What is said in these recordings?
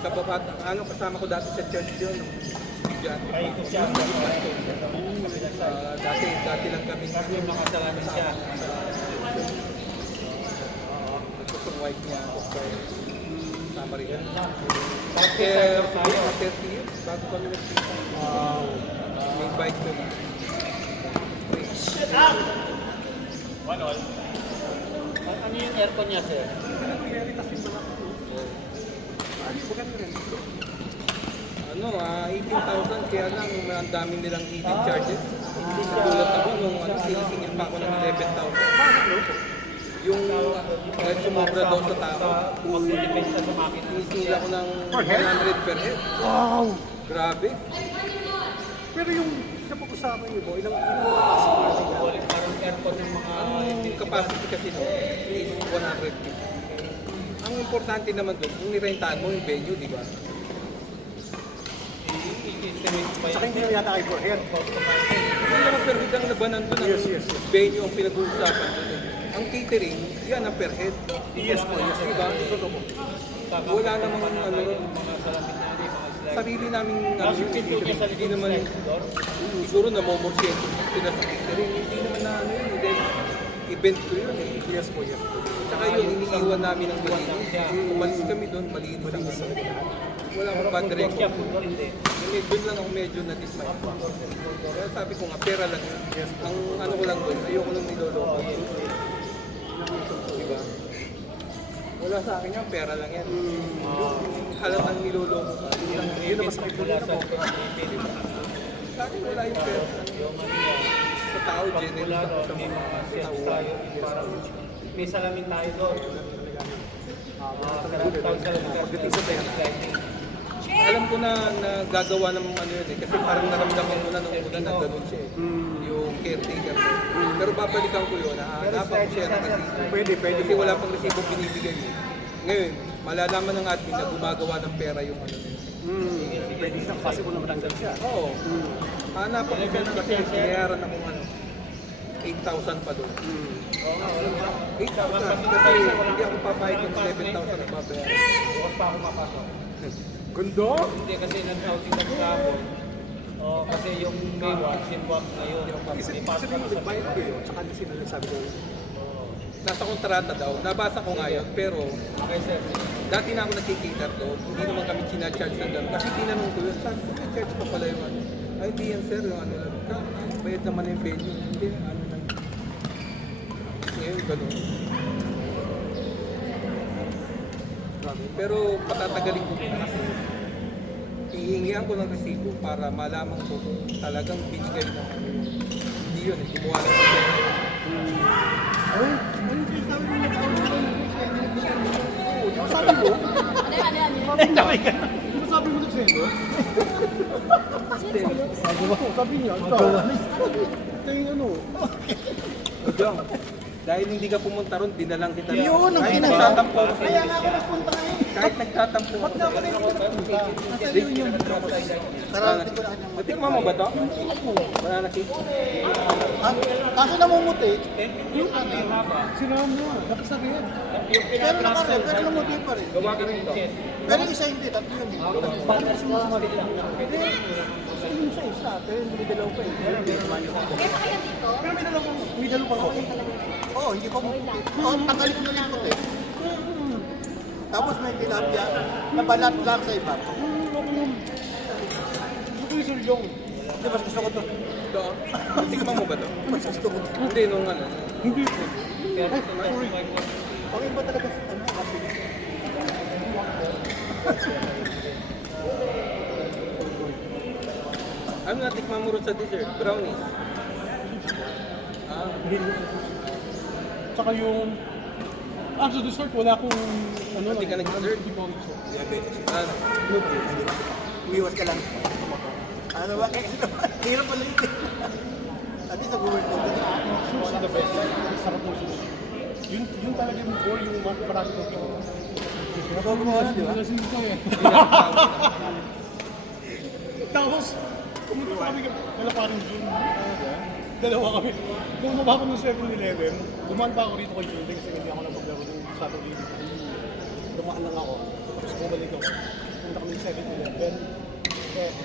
kababat, ano, kasama ko dati sa church yun. Ay, ito siya. Dati lang kami. Kasi makasalamin siya. Gusto wife niya. Sama rin yan. Bakit Eh, tayo? 30 years bago kami nagsimula. May bike ko na. Ano yung aircon niya, sir? Ano, 18,000 kaya lang ang dami nilang EV charges. Hindi tulad ako nung sinisingil pa ako ng 11,000. Yung dahil sumobra daw sa tao, Mag-depend siya sa makina. sinisingil ako ng 100 per head. Wow! Grabe. Pero yung napag-usapan niyo po, ilang capacity natin? Parang aircon ng mga... Ang capacity kasi no, is 150. Ang importante naman doon, kung nirentahan mo yung venue, di ba? Tsaka hindi naman yata kayo for head. Hindi naman per head ang labanan doon. Yes, Ang yes, yes. venue ang pinag-uusapan doon. Ang catering, yan ang per head. Yes po, yes. Diba? Totoo po. Wala namang ano, Mga salamin natin, mga slide. sarili namin ano, Tapos yung pinto niya sa hindi likod naman, slide door. siguro namomorsyento sila sa catering. Hindi naman na ano yun, then event ko yun eh. Yes po, yes po. Tsaka yun, iniiwan namin ng malinis. Umalis kami doon, malinis ang ano. Wala akong bad Football siya, record. football hindi. Doon lang ako medyo na-dismay. Kaya sabi ko nga, pera lang yun. Ang ano ko lang doon, ayoko nang niloloko. Diba? Wala sa akin yan, pera lang yan. Yung halatang niloloko ka. Yun ang masakit po Mula dito sa po. Sa akin wala yung pera. yung ano yan. Sa tao, Pag generous mula ako doon, sa may mga mga sales tao. tayo. Parang may salamin tayo doon. Sarap tayo salamin. Pagdating sa pera. Sliding. Alam ko na gagawa ng ano yun eh. Kasi parang naramdaman ko na nung una na ganun siya eh. Yung caretaker ko. Pero babalikan ko yun. Hahanapan ko siya ng resibo. Pwede, pwede Kasi po. wala pang resibo binibigay eh. Ngayon, malalaman ng admin na gumagawa ng pera yung ano nila. Pwede siya kasi kung matanggal siya. Oo. Hanapan ko siya kasi binayaran akong ano. 8,000 pa doon. 8,000 kasi hindi ako papayag ng 11,000 na babayaran. Bukas pa ako mapasok. Gundo! Hindi kasi nag-outing kami kahapon. Oo, kasi yung May 1, simbuak ngayon. Kasi May pasok yung kami sa nagbayad ko yun, tsaka hindi sila nagsabi ko. Nasa kontrata daw. Nabasa ko nga yun, pero Okay, sir. dati na ako nagkikater doon. Hindi naman kami sinacharge ng gano'n. Kasi tinanong ko yun, sabi ko, may charge pa pala yung ano. Ay, hindi yan sir, yung ano lang. Bayad naman yung venue. Hindi, ano lang. Ngayon, gano'n. Pero patatagalin ko muna kasi hihingihan ko ng resibo para malaman ko kung talagang binigay na ano. Hindi yun, gumawa lang ko siya. Sabi mo? Sabi mo nagsendo? Sabi niya, ito yung ano. Diyan. Dahil hindi ka pumunta ron, dinalang kita. Yun ang kahit sinasabi. nagtatampo ako sa Kaya nga ako nagpunta ngayon. kahit nagtatampo ako sa Nasa yun yun. Natikman mo ba to? Banana cake? Kaso namumuti, sinama mo, dapat sabihin. Pero nakarep, pero namumuti pa rin. Gawa ka rin to. Pero isa hindi, tatlo yun. Bakit kasi masamalit lang? Kasi yung isa, pero hindi dalaw pa eh. Pero may dalaw pa. May dalaw pa ako. Oo, hindi pa mo. Oo, tanggalin ko na lang puti. Tapos may tilapia, nabalat lang sa iba. Gusto yung suryong. Hindi, mas gusto ko to. Ito? Natikman mo ba to? Mas gusto ko to. Hindi, nung ano. Hindi. Ang iba talaga sa ano, kasi. Ano natikman mo ron sa dessert? Brownies? Tsaka yung... sa dessert, wala akong... Ano Hindi ka nag-dessert? Hindi ko dessert. Ano? Umiwas ka lang. Ano ba? Hirap pala yun. Sabi sa Google ko. Sushi the best. Sarap ng sushi. Yun talaga yung goal, yung marami ko ito. Nagbabawas, di ba? Nalasing ko eh. Tapos, pumunta pa kami wala pa rin June. Dalawa kami. Nung mababa ko ng 7-Eleven, dumaan pa ako rito kay June kasi hindi ako napaglaro ng Saturday dito. Dumaan lang ako. Tapos bumalik ako. Punta 7-Eleven.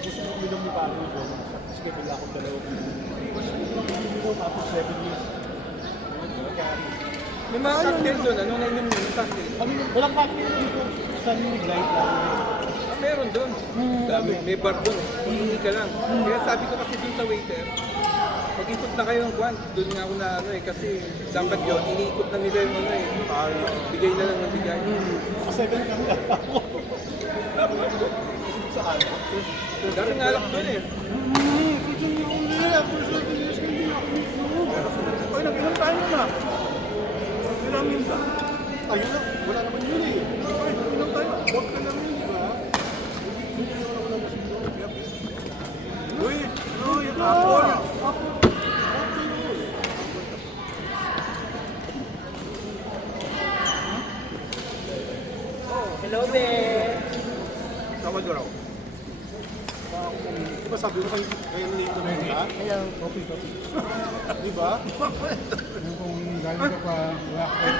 Gusto ko uminom ni Paco doon. Sige, bila akong dalawa. Uminom ako 7 years. May mga cocktail doon, ano na yun yung cocktail? Walang cocktail dito. Sa midnight lang. Ah, meron doon. Dami, may bar doon. Hihingi ka lang. Kaya sabi ko kasi doon sa waiter, mag-ikot na kayo ng kwan. Doon nga ako na ano eh, kasi dapat yun, iniikot na nila yung ano eh. Bigay na lang ng bigay. Sa 7 kami ako. Saan? Daming alak doon eh. Ay, nag-inom tayo na. Nag-inom ka. Ayun lang, wala naman yun eh. Ay, nag-inom tayo. Huwag ka naman, di ba? Uy, apple. Hello, there. Sama doon ako. Di ba sabi ko kayo nito na yun, ha? Kaya, coffee. Di ba? Kung galing ka pa, wala ka pa.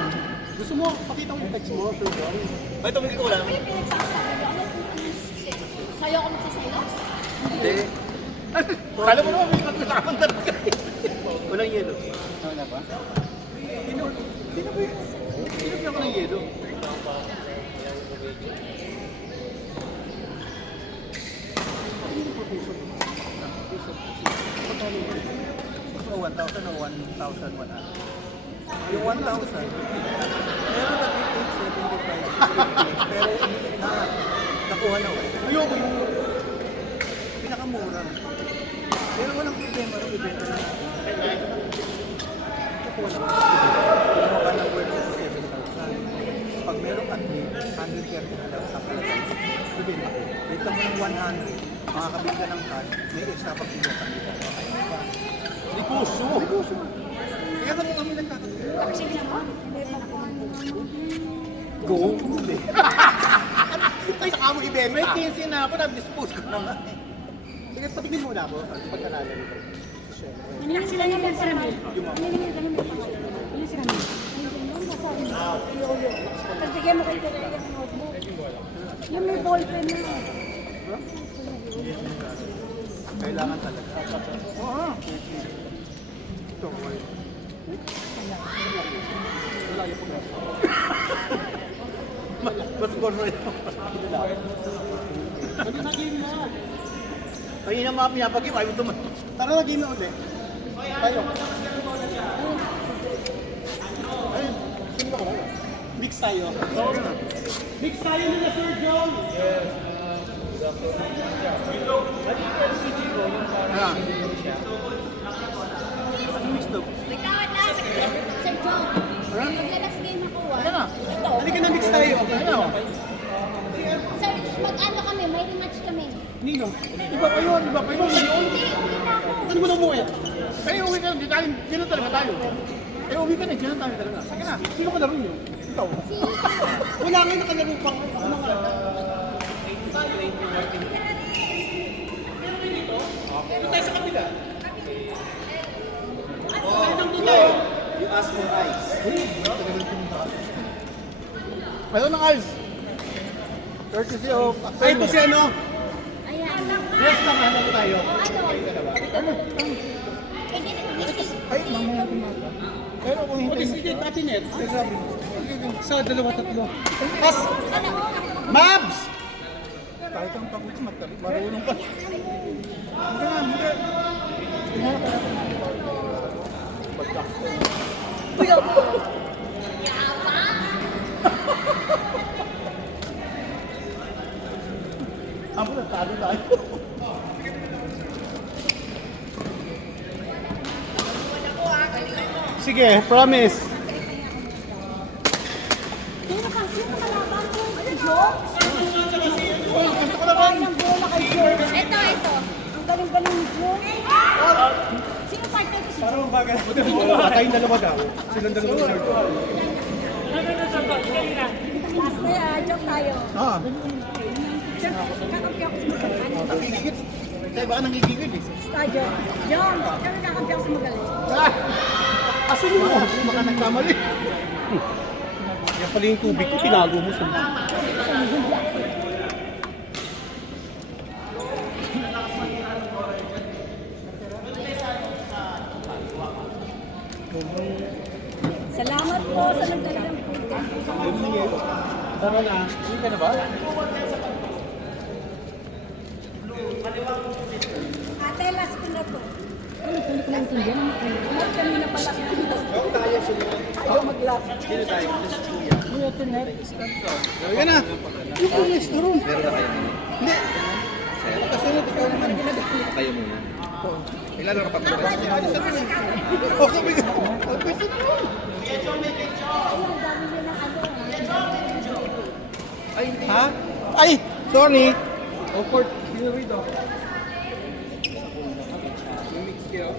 Gusto mo, pakita mo yung text mo, Sir John. Ay, tumigil ko lang. May pinagsasabi ko, ano sa'yo ako magsaselos? Hindi. Kala mo naman, may pagkasakang talaga. Walang yelo. Ano na ba? Pinagyan ko ng yelo. So, 1,000 o 1,100? Yung 1,000, meron na 875. Pero nakuha na ulit. Ayoko yung... Pinakamura. Pero walang problema rin ibenta na. Nakuha na. Kumuha ka ng worth of 7,000. Pag merong at least, 130 na lang sa pala. Sabihin mo, dito mo ng 100, makakabit ka ng cash, may extra pag sinukan dito. Likuso! Kaya ka kami nagkakabit. Actually naman, hindi pa ako. Go! Hindi. Ay, saka mo ibenta. May 15 na ako, nag-dispose ko na nga. Sige, patingin muna ako. Pagkalala nito. Hindi sila yung sa ramen. Hindi kami may pangalan. Hindi sila ramen. Yung masabi mo, pagbigyan mo kay Teresa ng notebook. Yung may ballpen na. Kailangan talaga. Oo. Ito, boy. Mas gone right now. Kanina mga pinapag-game, ayaw tuman. Tara na, game na ulit. Tayo. Ay, sino ba ko? Mix tayo. Mix tayo nila, Sir John! Ano mix to? Nagkawat lang sa Sir John. Maglalas game ako ah. Ito. Halika na, mix tayo. Ano? Sir, mag-ano kami, may rematch kami. Nino? Iba pa yun, iba pa yun. Hindi, uwi na ako. Ano mo na umuwi? Ay, uwi ka. Di tayo, sino talaga tayo? Ay, uwi ka na, sino tayo talaga? Saka na, sino ka na rin yun? Ikaw. Si Wala ngayon nakalaro pang You ask for ice. Mayroon ng ice. Courtesy of... Ay, ito si ano? ayan. Yes lang, ano tayo? Ano? Ay, mamaya kumaka. Pero kung hindi... Pati sige, patinet. Sa dalawa, tatlo. Pas! Mabs! Kahit ang pagod marunong ka. Ang pala, talo tayo. Sige, promise. Sino kalaban ko? Joke? Gusto ko naman. Ng bola kay Joke. Ito. Ang galing-galing ni Joke. Sino partner ko si Joke? Tayong dalawa daw. Silang dalawa sa Last na yan, joke tayo. Ah, Kakampi ako sa magaling. nakikigit. Kaya baka nangigigit eh. Stadium. John, kami kakampi ako sa magaling. Asin mo? Baka nagkamali. Yan pala yung tubig ko, tinago mo sa... Tama na. Hindi ka na ba? Ate, last ko na to. Ano, hindi ko naintindihan. Ano, kanina pala. Huwag tayo sunod. Ayaw mag-last. Sino tayo? Ano, tunet? Yan na. Yung honest room. Meron na kayo. Hindi. Kasunod, ikaw naman. Kayo muna. Ilan na kapag Oh, sabi ka. Oh, pwede mo. Ha? Ay! Sorry! Awkward. Sino rito? Yung mix kayo?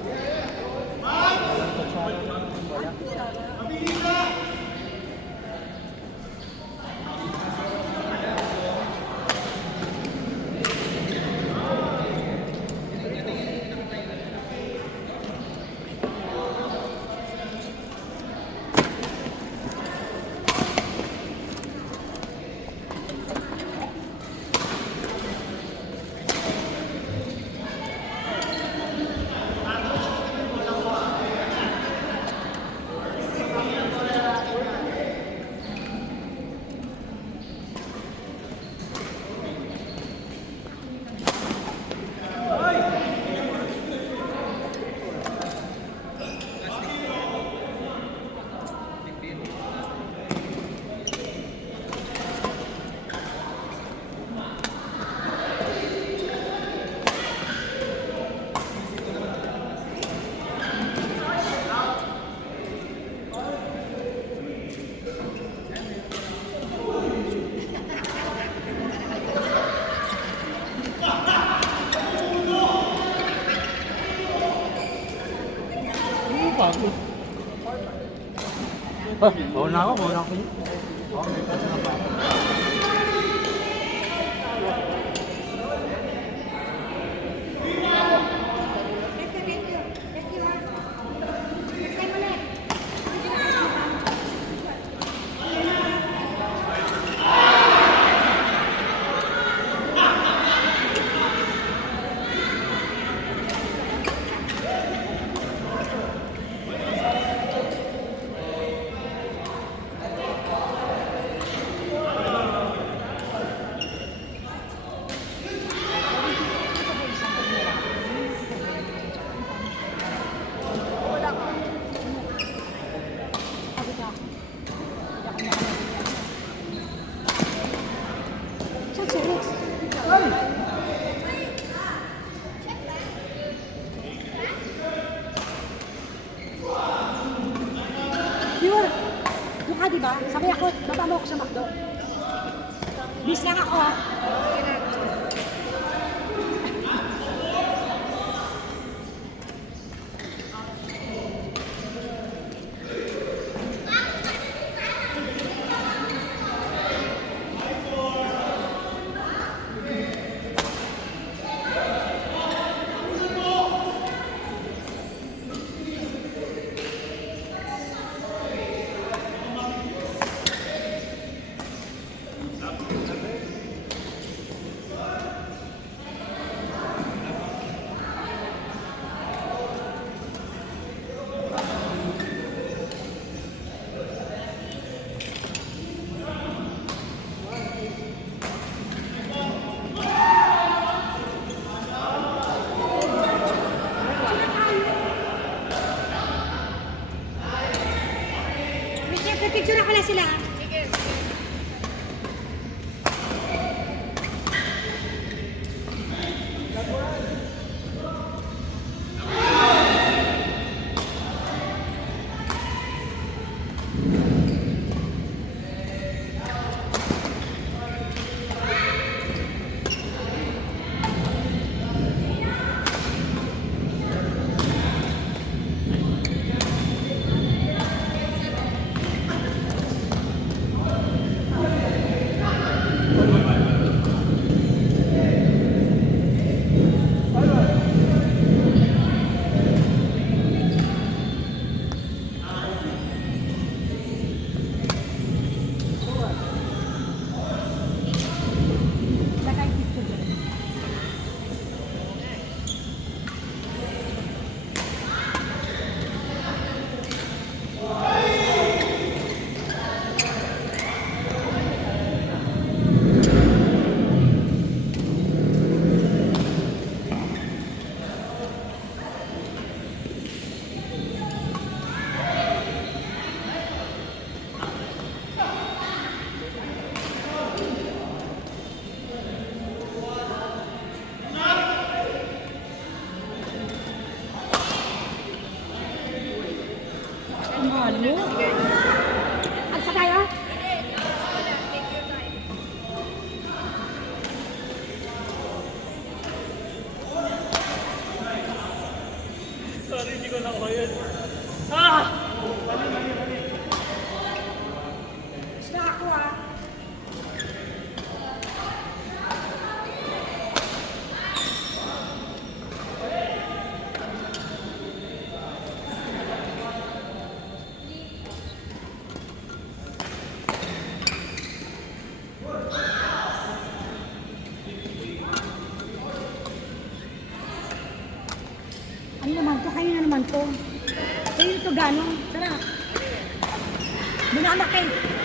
Mauna ako. Saan si Rex? Pure. Doon ka, diba? Sabi ako, baba mo ako sa McDo. Bis lang ako, ha? mo. Alsa tayo? Sorry, hindi ko nakuha yun. Ah! Basta ako ah. Ano naman to? Kayo na naman to. Kayo ito gano'n? Sarap. Binanakit.